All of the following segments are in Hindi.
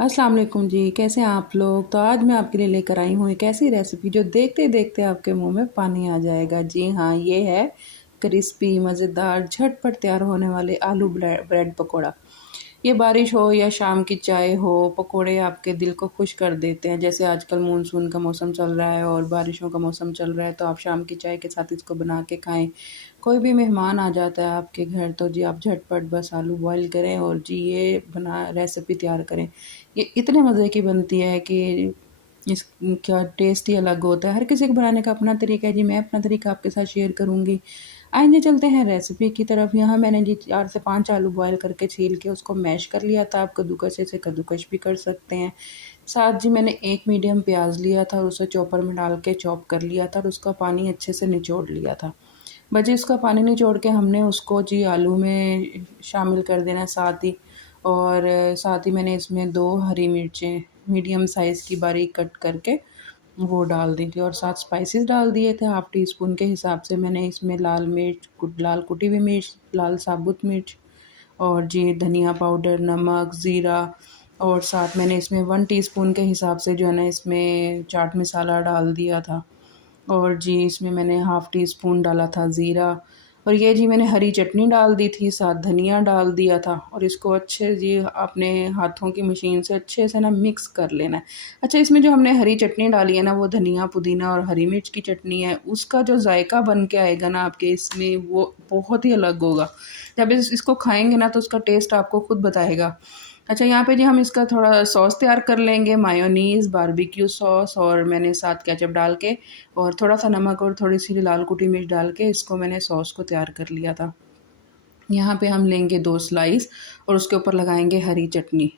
अस्सलाम वालेकुम जी, कैसे हैं आप लोग। तो आज मैं आपके लिए लेकर आई हूँ एक ऐसी रेसिपी जो देखते देखते आपके मुंह में पानी आ जाएगा। जी हाँ, ये है क्रिस्पी मज़ेदार झटपट तैयार होने वाले आलू ब्रेड पकौड़ा। ये बारिश हो या शाम की चाय हो, पकोड़े आपके दिल को खुश कर देते हैं। जैसे आजकल मानसून का मौसम चल रहा है और बारिशों का मौसम चल रहा है, तो आप शाम की चाय के साथ इसको बना के खाएं। कोई भी मेहमान आ जाता है आपके घर, तो जी आप झटपट बस आलू बॉईल करें और जी ये बना रेसिपी तैयार करें। ये इतने मज़े की बनती है कि इसका टेस्ट ही अलग होता है। हर किसी को बनाने का अपना तरीका है जी, मैं अपना तरीका आपके साथ शेयर करूँगी। आइए चलते हैं रेसिपी की तरफ। यहाँ मैंने जी 4 से 5 आलू बॉयल करके छील के उसको मैश कर लिया था। आप कद्दूकस से कद्दूकस भी कर सकते हैं। साथ जी मैंने 1 मीडियम प्याज लिया था और उसे चॉपर में डाल के चॉप कर लिया था और उसका पानी अच्छे से निचोड़ लिया था। बस जी उसका पानी निचोड़ के हमने उसको जी आलू में शामिल कर देना है साथ ही। और साथ ही मैंने इसमें 2 हरी मिर्चें मीडियम साइज़ की बारीक कट करके वो डाल दी थी और साथ स्पाइसेस डाल दिए थे। हाफ़ टी स्पून के हिसाब से मैंने इसमें लाल मिर्च, लाल कुटी हुई मिर्च, लाल साबुत मिर्च और जी धनिया पाउडर, नमक, ज़ीरा और साथ मैंने इसमें 1 टीस्पून के हिसाब से जो है ना इसमें चाट मसाला डाल दिया था। और जी इसमें मैंने हाफ़ टी स्पून डाला था ज़ीरा और ये जी मैंने हरी चटनी डाल दी थी, साथ धनिया डाल दिया था और इसको अच्छे जी अपने हाथों की मशीन से अच्छे से ना मिक्स कर लेना है। अच्छा, इसमें जो हमने हरी चटनी डाली है ना, वो धनिया, पुदीना और हरी मिर्च की चटनी है, उसका जो जायका बन के आएगा ना आपके इसमें, वो बहुत ही अलग होगा। जब इसको खाएँगे ना तो उसका टेस्ट आपको खुद बताएगा। अच्छा, यहाँ पे जी हम इसका थोड़ा सॉस तैयार कर लेंगे, मायोनीज़, बारबेक्यू सॉस और मैंने साथ केचप डाल के और थोड़ा-सा नमक और थोड़ी-सी लाल कुटी मिर्च डाल के इसको मैंने सॉस को तैयार कर लिया था। यहाँ पे हम लेंगे 2 स्लाइस और उसके ऊपर लगाएँगे हरी चटनी।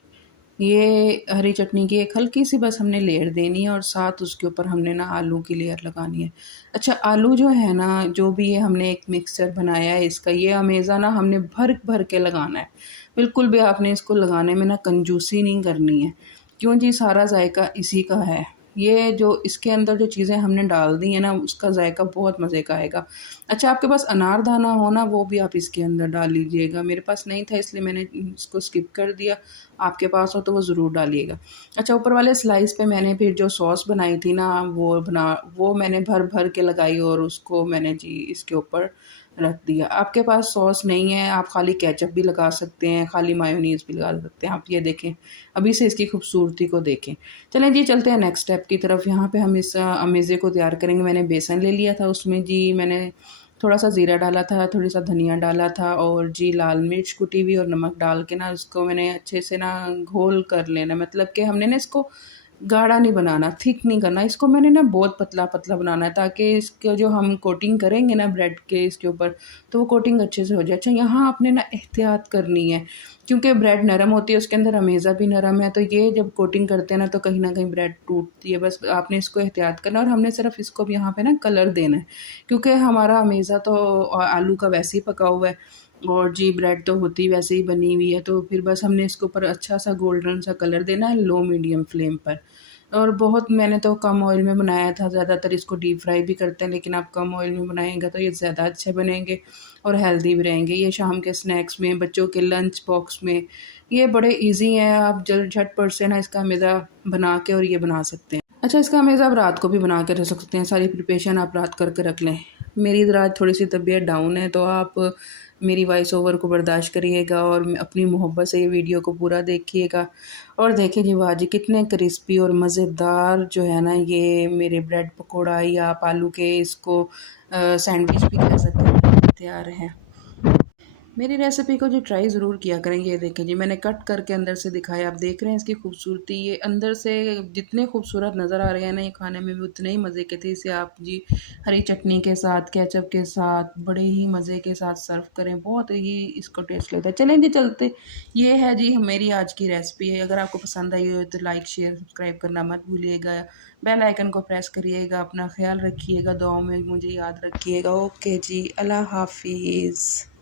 ये हरी चटनी की एक हल्की-सी बस हमने लेयर देनी है और साथ उसके ऊपर हमने ना आलू की लेयर लगानी है। अच्छा, आलू जो है ना, जो भी ये हमने एक मिक्सचर बनाया है इसका, ये हमेशा ना हमने भर-भर के लगाना है। बिल्कुल भी आपने इसको लगाने में ना कंजूसी नहीं करनी है। क्यों जी, सारा जायका इसी का है। ये जो इसके अंदर जो चीज़ें हमने डाल दी हैं ना, उसका जायका बहुत मज़े का आएगा। अच्छा, आपके पास अनारदाना हो ना, वो भी आप इसके अंदर डाल लीजिएगा। मेरे पास नहीं था इसलिए मैंने इसको स्किप कर दिया। आपके पास हो तो वो ज़रूर डालिएगा। अच्छा, ऊपर वाले स्लाइस पे मैंने फिर जो सॉस बनाई थी ना, वो मैंने भर-भर के लगाई और उसको मैंने जी इसके ऊपर रख दिया। आपके पास सॉस नहीं है, आप खाली केचप भी लगा सकते हैं, खाली मायोनीज़ भी लगा सकते हैं। आप ये देखें, अभी से इसकी खूबसूरती को देखें। चलें जी, चलते हैं नेक्स्ट स्टेप की तरफ। यहाँ पे हम इस अमेज़े को तैयार करेंगे। मैंने बेसन ले लिया था, उसमें जी मैंने थोड़ा-सा ज़ीरा डाला था, थोड़ा-सा धनिया डाला था और जी लाल मिर्च कुटी हुई और नमक डाल के ना इसको मैंने अच्छे से ना घोल कर लेना। मतलब कि हमने ना इसको गाढ़ा नहीं बनाना, थिक नहीं करना, इसको मैंने ना बहुत पतला-पतला बनाना है ताकि इसके जो हम कोटिंग करेंगे ना ब्रेड के इसके ऊपर, तो वो कोटिंग अच्छे से हो जाए। अच्छा, यहाँ आपने ना एहतियात करनी है क्योंकि ब्रेड नरम होती है, उसके अंदर अमेज़ा भी नरम है, तो ये जब कोटिंग करते हैं ना तो कहीं न कहीं ब्रेड टूटती है। बस आपने इसको एहतियात करना और हमने सिर्फ़ इसको भी यहाँ पे ना कलर देना है क्योंकि हमारा अमेज़ा तो आलू का वैसे ही पका हुआ है और जी ब्रेड तो होती वैसे ही बनी हुई है, तो फिर बस हमने इसके ऊपर अच्छा-सा गोल्डन सा कलर देना है लो मीडियम फ्लेम पर। और बहुत मैंने तो कम ऑयल में बनाया था, ज़्यादातर इसको डीप फ्राई भी करते हैं, लेकिन आप कम ऑयल में बनाएँगे तो ये ज़्यादा अच्छे बनेंगे और हेल्दी भी रहेंगे। ये शाम के स्नैक्स में, बच्चों के लंच बॉक्स में, ये बड़े ईज़ी हैं, आप जल्द झटपट से ना इसका मैदा बना के और ये बना सकते हैं। अच्छा, इसका हमेशा आप रात को भी बना के रख सकते हैं, सारी प्रिपरेशन आप रात करके रख लें। मेरी इधर आज थोड़ी-सी तबीयत डाउन है, तो आप मेरी वॉइस ओवर को बर्दाश्त करिएगा और अपनी मोहब्बत से ये वीडियो को पूरा देखिएगा। और देखिए जी, वाह जी! कितने क्रिस्पी और मज़ेदार जो है ना ये मेरे ब्रेड पकोड़ा या आप आलू के इसको सैंडविच भी कह सकते हैं, तैयार है। मेरी रेसिपी को जी ट्राई ज़रूर किया करें। ये देखें जी, मैंने कट करके अंदर से दिखाया, आप देख रहे हैं इसकी खूबसूरती। ये अंदर से जितने खूबसूरत नज़र आ रहे हैं ना, ये खाने में भी उतने ही मज़े के थे। इसे आप जी हरी चटनी के साथ, केचप के साथ बड़े ही मज़े के साथ सर्व करें, बहुत ही इसको टेस्ट लगता है। चलें जी चलते, ये है जी मेरी आज की रेसिपी है। अगर आपको पसंद आई हो तो लाइक, शेयर, सब्सक्राइब करना मत भूलिएगा। बेल आइकन को प्रेस करिएगा। अपना ख़्याल रखिएगा, दुआओं में मुझे याद रखिएगा। ओके जी, अल्लाह हाफ़िज़।